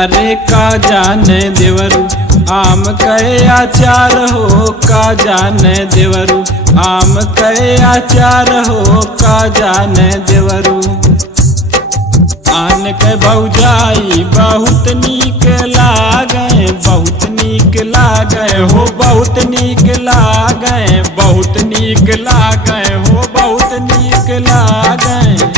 अरे का जाने देवरू आम कहे आचार हो, का जाने देवरू आम कहे आचार हो, का जाने देवरू। आन के भौजाई बहुत नीक लागे, बहुत नीक लागे हो, बहुत नीक लागे, बहुत नीक लागे हो, बहुत नीक लागे।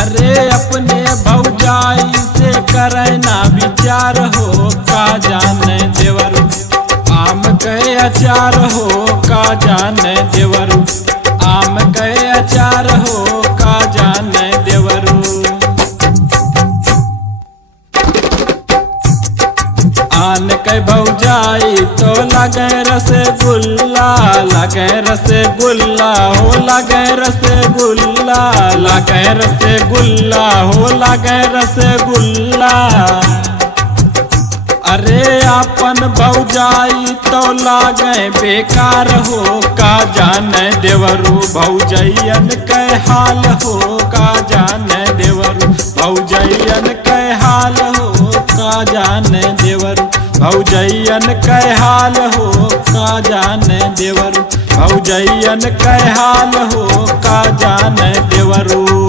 अरे अपने भौजाई से करे ना विचार हो, का जाने देवरू आम कहे अचार हो, का जाने देवरू आम कहे अचार हो, का जाने देवरू। आन के भौजाई तो लगे रसगुल्ला, लगे रसगुल्ला हो, लगे रसगुल्ला, लगे रसगुल्ला हो, लगे रसगुल्ला। अरे अपन भौजाई तो लागे बेकार हो, का जाने देवरू भौजैयन के हाल हो, का जाने देवरू भौजैयन के हाल हो, का जाने देवरू भौजैयन के हाल हो, का जाने देवरू भौजैयन के हाल हो, का जाने देवरू।